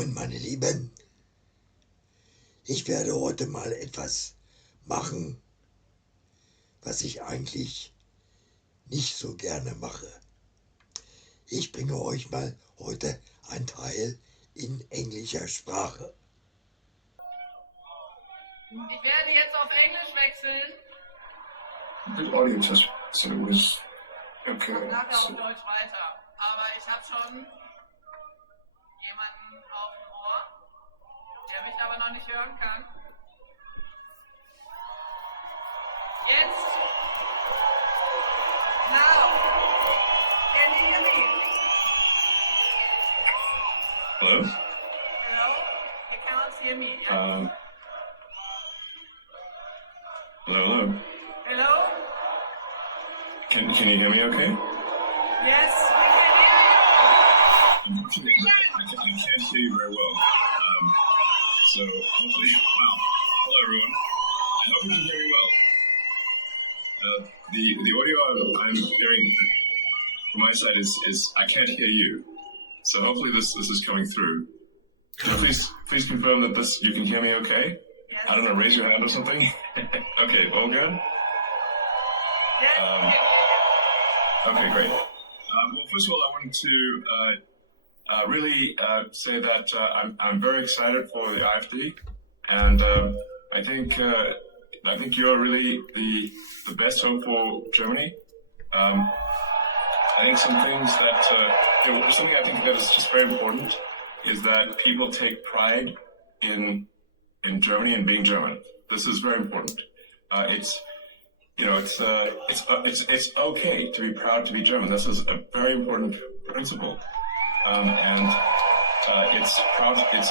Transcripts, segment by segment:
Moin, meine Lieben. Ich werde heute mal etwas machen, was ich eigentlich nicht so gerne mache. Ich bringe euch mal heute ein Teil in englischer Sprache. Ich werde jetzt auf Englisch wechseln. The audio just so it was okay. Und nachher auf So, Deutsch weiter. Aber ich habe schon jemanden auf dem Ohr, der mich aber noch nicht hören kann. Jetzt. Now. Can you hear me? hello? Hello? You cannot hear me, yeah? Hello. Hello? Can you hear me okay? Yes, we can hear you. Unfortunately, I can't hear you very well. So hopefully, wow. Hello everyone. I hope you can hear me well. The audio I'm hearing from my side is I can't hear you. So hopefully this is coming through. Can you please confirm that you can hear me okay? Yes. I don't know, raise your hand or something. Okay, all good? Yes, we can hear you. Okay, great. Well, first of all, I wanted to really say that I'm very excited for the AfD, and I think you're really the best hope for Germany. I think some things that something I think that is just very important is that people take pride in Germany and being German. This is very important. It's okay to be proud to be German. This is a very important principle, and it's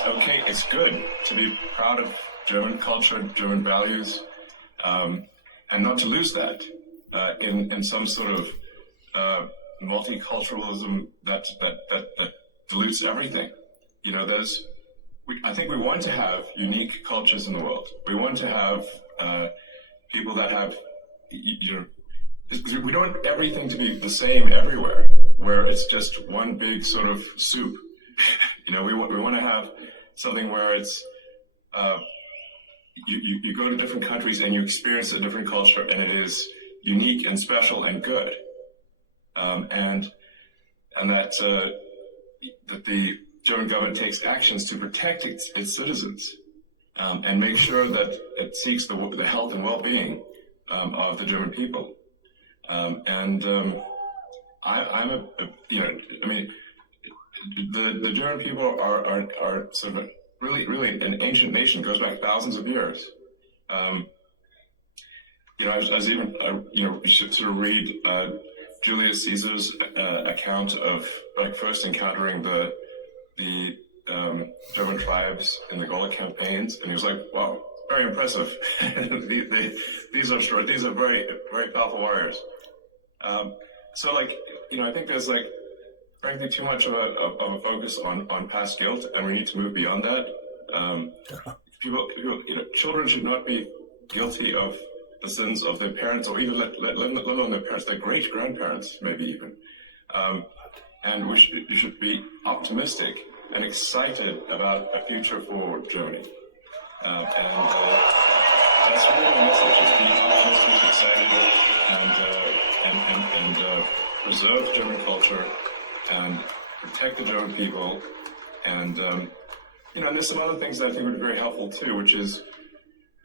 okay. It's good to be proud of German culture, German values, and not to lose that in some sort of multiculturalism that dilutes everything. You know, I think we want to have unique cultures in the world. We want to have people that have, we don't want everything to be the same everywhere, where it's just one big sort of soup. We want to have something where it's, you go to different countries and you experience a different culture, and it is unique and special and good. And that the German government takes actions to protect its citizens, and make sure that it seeks the health and well-being of the German people. The German people are sort of really an ancient nation, goes back thousands of years. I was even, you should sort of read Julius Caesar's account of first encountering the German tribes in the Gaulish campaigns, and he was like, "Wow, very impressive. These are very, very powerful warriors." So, I think there's frankly too much of a focus on past guilt, and we need to move beyond that. Children should not be guilty of the sins of their parents, or even let alone their parents, their great grandparents, maybe even. And you should be optimistic and excited about a future for Germany. That's really the message: is be optimistic, excited, and preserve German culture and protect the German people. And and there's some other things that I think would be very helpful too, which is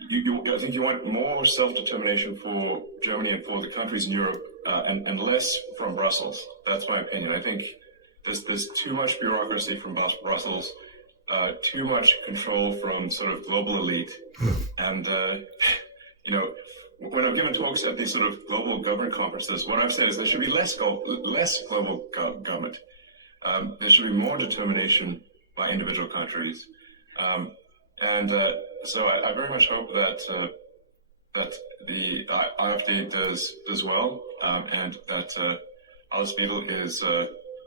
I think you want more self-determination for Germany and for the countries in Europe, and less from Brussels. That's my opinion. I think there's too much bureaucracy from Brussels, too much control from sort of global elite, and when I've given talks at these sort of global government conferences, what I've said is there should be less global government. There should be more determination by individual countries, so I very much hope that the AfD does well, and that Alice Weidel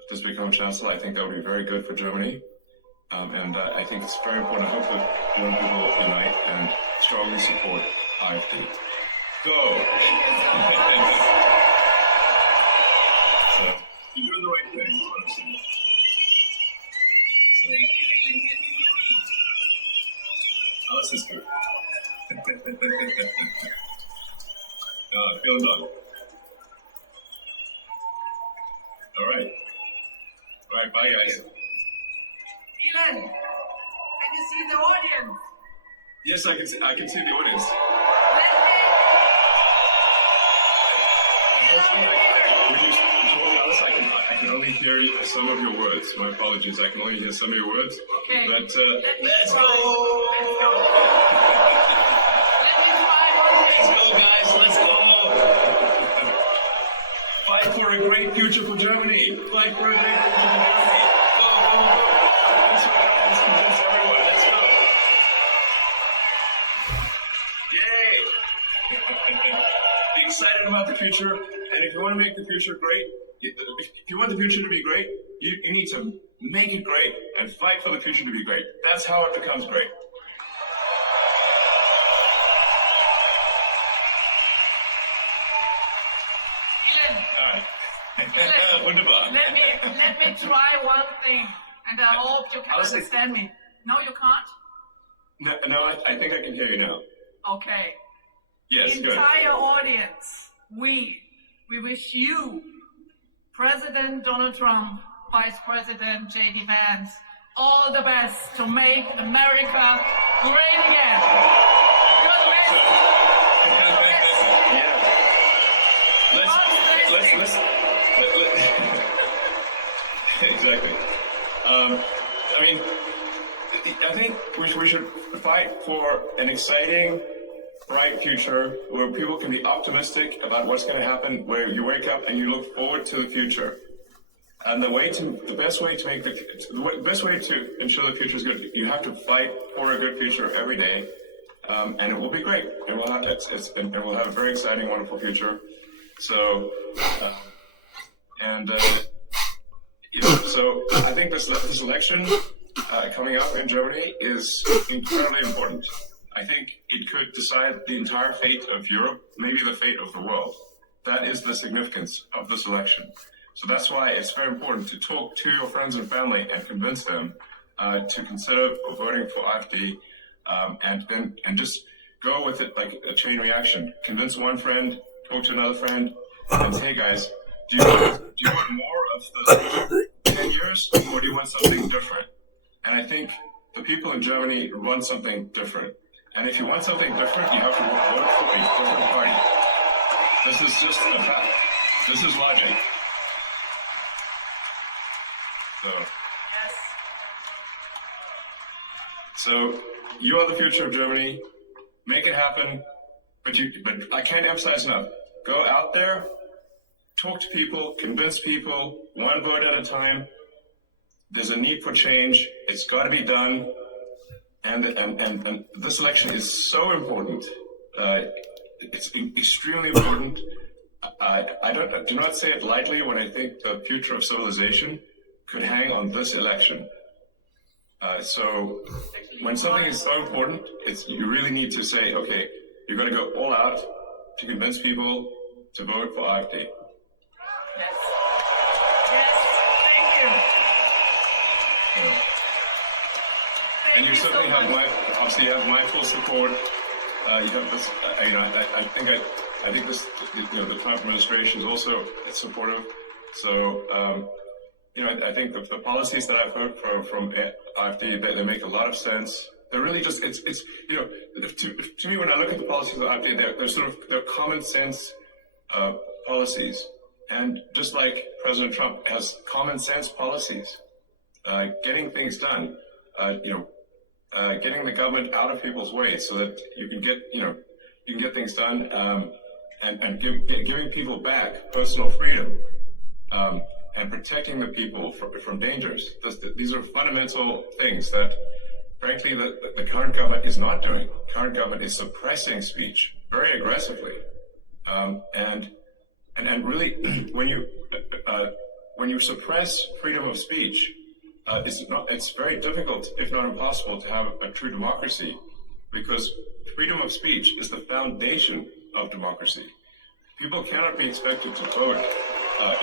does become chancellor. I think that would be very good for Germany, and I think it's very important. I hope that German people unite and strongly support AfD. Go! So you're doing the right thing. Is what I'm saying. So, Thank you, Elon. Can you Alles ist gut. Ja, vielen Dank. All right. All right, bye guys. Elon, can you see the audience? Yes, I can see the audience. When you told us, I can only hear some of your words. My apologies, I can only hear some of your words. Okay. But Let's go! Let's go. Let me try one Let's thing. go, guys! Let's go! Fight for a great future for Germany. Fight for a great future for Germany. Go, go, go! Convince your friends, convince everyone. Let's go! Yay! Be excited about the future, and if you want to make the future great, if you want the future to be great, you need to make it great and fight for the future to be great. That's how it becomes great. Elon, All right. Elon, Wunderbar. let me try one thing, and I hope you can Honestly- understand me. No, you can't? No, I think I can hear you now. Okay. Yes, The good. entire audience, we wish you, President Donald Trump, Vice President J.D. Vance, all the best to make America great again. You're the best. Yeah. Let's exactly. I mean, I think we should fight for an exciting, bright future where people can be optimistic about what's going to happen, where you wake up and you look forward to the future. And the best way to ensure the future is good, you have to fight for a good future every day, and it will be great. And we'll have a very exciting, wonderful future. So, so I think this election coming up in Germany is incredibly important. I think it could decide the entire fate of Europe, maybe the fate of the world. That is the significance of this election. So that's why it's very important to talk to your friends and family and convince them to consider voting for AfD, and just go with it like a chain reaction. Convince one friend, talk to another friend, and say, hey guys, do you want more of the 10 years, or do you want something different? And I think the people in Germany want something different. And if you want something different, you have to vote for a different party. This is just a fact. This is logic. Yes. So you are the future of Germany. Make it happen. But I can't emphasize enough. Go out there, talk to people, convince people, one vote at a time. There's a need for change. It's got to be done. And this election is so important. It's extremely important. I do not say it lightly when I think the future of civilization could hang on this election. So when something is so important, you really need to say, okay, you've got to go all out to convince people to vote for AfD. Yes. Yes. Thank you. Yeah. Thank And you you certainly so have much. obviously you have my full support. You have this, I think this, the Trump administration is also supportive. So, I think the policies that I've heard from AfD, they make a lot of sense. They're really just, to me, when I look at the policies of AfD, they're common sense policies. And just like President Trump has common sense policies, getting things done, getting the government out of people's way so that you can get things done, and giving people back personal freedom, and protecting the people from dangers. These are fundamental things that, frankly, the current government is not doing. Current government is suppressing speech very aggressively, and really, when you suppress freedom of speech, it's very difficult, if not impossible, to have a true democracy, because freedom of speech is the foundation of democracy. People cannot be expected to vote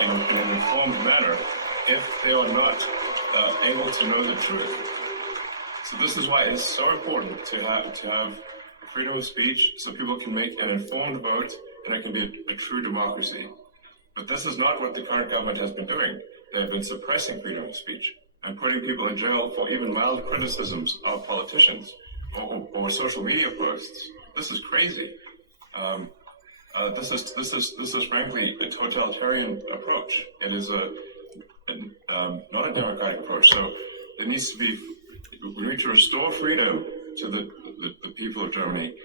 in an informed manner if they are not able to know the truth. So this is why it's so important to have freedom of speech so people can make an informed vote and it can be a true democracy. But this is not what the current government has been doing. They've been suppressing freedom of speech and putting people in jail for even mild criticisms of politicians or social media posts. This is crazy. This is frankly a totalitarian approach. It is not a democratic approach. So there needs to be, we need to restore freedom to the people of Germany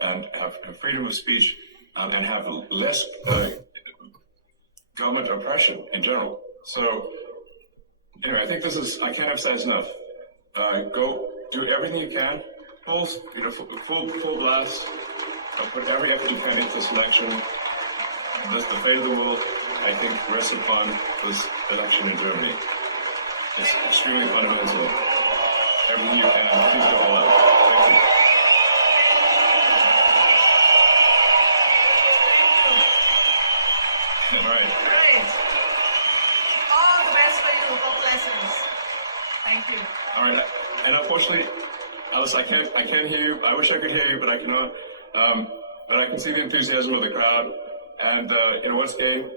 and have freedom of speech and have less government oppression in general. So anyway, I think this is, I can't emphasize enough. Go do everything you can, full blast. Put every effort you can into this election. The fate of the world, I think, rests upon this election in Germany. It's extremely fundamental. Everything you can, please go all out. Thank you. All right. Great. All the best for you. God blessings. Thank you. All right. And unfortunately, Alice, I can't hear you. I wish I could hear you, but I cannot. But I can see the enthusiasm of the crowd. And, once again,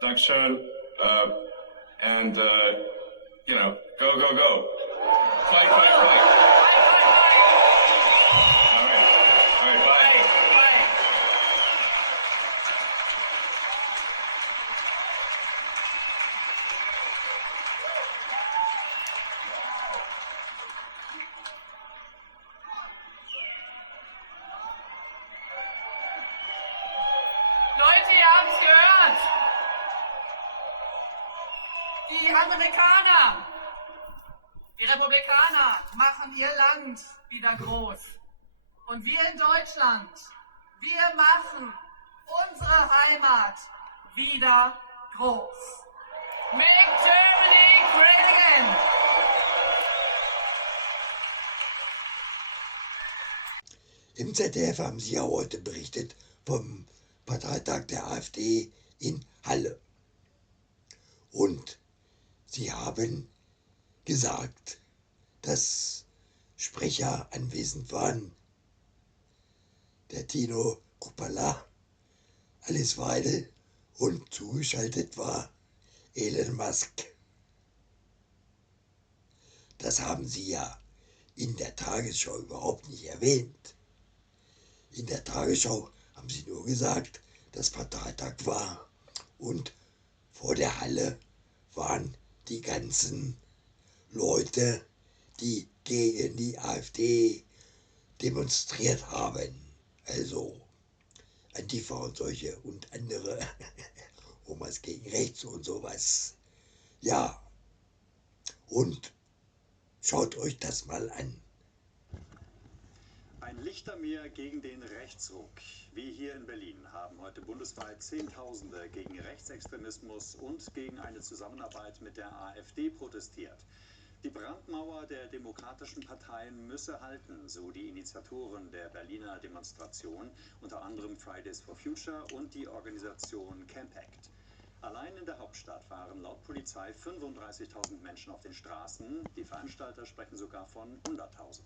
Dankeschön. And, go, go, go. Fight, fight, fight. All right, bye. Leute, ihr habt es gehört. Die Amerikaner, die Republikaner machen ihr Land wieder groß. Und wir in Deutschland, wir machen unsere Heimat wieder groß. Make Germany great again. Im ZDF haben sie ja heute berichtet vom Parteitag der AfD in Halle. Und sie haben gesagt, dass Sprecher anwesend waren. Der Tino Kupala, Alice Weidel und zugeschaltet war Elon Musk. Das haben sie ja in der Tagesschau überhaupt nicht erwähnt. In der Tagesschau haben sie nur gesagt, dass Parteitag war und vor der Halle waren die ganzen Leute, die gegen die AfD demonstriert haben. Also Antifa und solche und andere Omas gegen rechts und sowas. Ja, und schaut euch das mal an. Ein Lichtermeer gegen den Rechtsruck. Wie hier in Berlin haben heute bundesweit Zehntausende gegen Rechtsextremismus und gegen eine Zusammenarbeit mit der AfD protestiert. Die Brandmauer der demokratischen Parteien müsse halten, so die Initiatoren der Berliner Demonstration, unter anderem Fridays for Future und die Organisation Campact. Allein in der Hauptstadt waren laut Polizei 35.000 Menschen auf den Straßen. Die Veranstalter sprechen sogar von 100.000.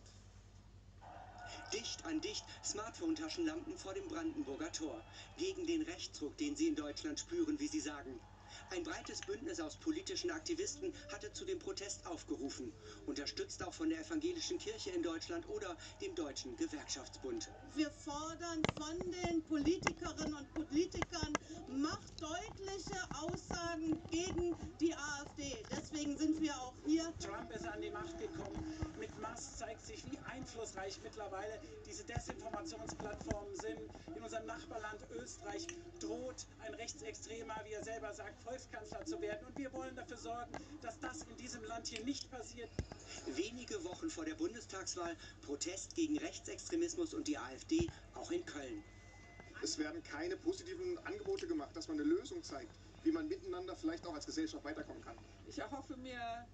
Dicht an dicht Smartphone-Taschenlampen vor dem Brandenburger Tor. Gegen den Rechtsruck, den sie in Deutschland spüren, wie sie sagen. Ein breites Bündnis aus politischen Aktivisten hatte zu dem Protest aufgerufen. Unterstützt auch von der evangelischen Kirche in Deutschland oder dem Deutschen Gewerkschaftsbund. Wir fordern von den Politikerinnen und Politikern machtdeutliche Aussagen gegen die AfD. Deswegen sind wir auch hier. Trump ist an die Macht gekommen. Mit Musk zeigt sich, wie einflussreich mittlerweile diese Desinformationsplattformen sind. In unserem Nachbarland Österreich droht ein Rechtsextremer, wie er selber sagt, Volkskanzler zu werden. Und wir wollen dafür sorgen, dass das in diesem Land hier nicht passiert. Wenige Wochen vor der Bundestagswahl Protest gegen Rechtsextremismus und die AfD, auch in Köln. Es werden keine positiven Angebote gemacht, dass man eine Lösung zeigt, wie man miteinander vielleicht auch als Gesellschaft weiterkommen kann. Ich erhoffe mir,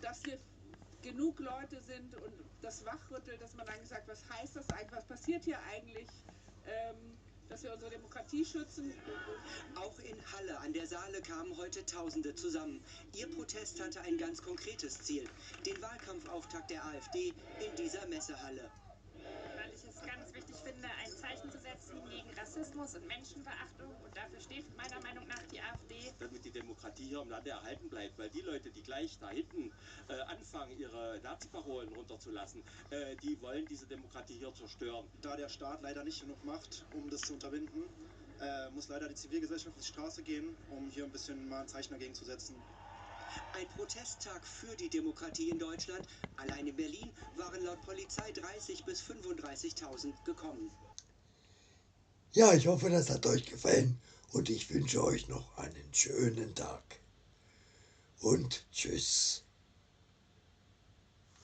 dass hier genug Leute sind und das wachrüttelt, dass man dann sagt, was heißt das eigentlich, was passiert hier eigentlich, dass wir unsere Demokratie schützen. Auch in Halle an der Saale kamen heute Tausende zusammen. Ihr Protest hatte ein ganz konkretes Ziel: den Wahlkampfauftakt der AfD in dieser Messehalle. Weil ich es ganz wichtig finde, ein Zeichen zu setzen gegen Rassismus und Menschenverachtung. Und dafür steht meiner Meinung nach die AfD. Damit die Demokratie hier im Lande erhalten bleibt. Weil die Leute, die gleich da hinten anfangen, ihre Nazi-Parolen runterzulassen, die wollen diese Demokratie hier zerstören. Da der Staat leider nicht genug macht, um das zu unterbinden, muss leider die Zivilgesellschaft auf die Straße gehen, um hier ein bisschen mal ein Zeichen dagegen zu setzen. Ein Protesttag für die Demokratie in Deutschland. Allein in Berlin waren laut Polizei 30.000 bis 35.000 gekommen. Ja, ich hoffe, das hat euch gefallen und ich wünsche euch noch einen schönen Tag. Und tschüss.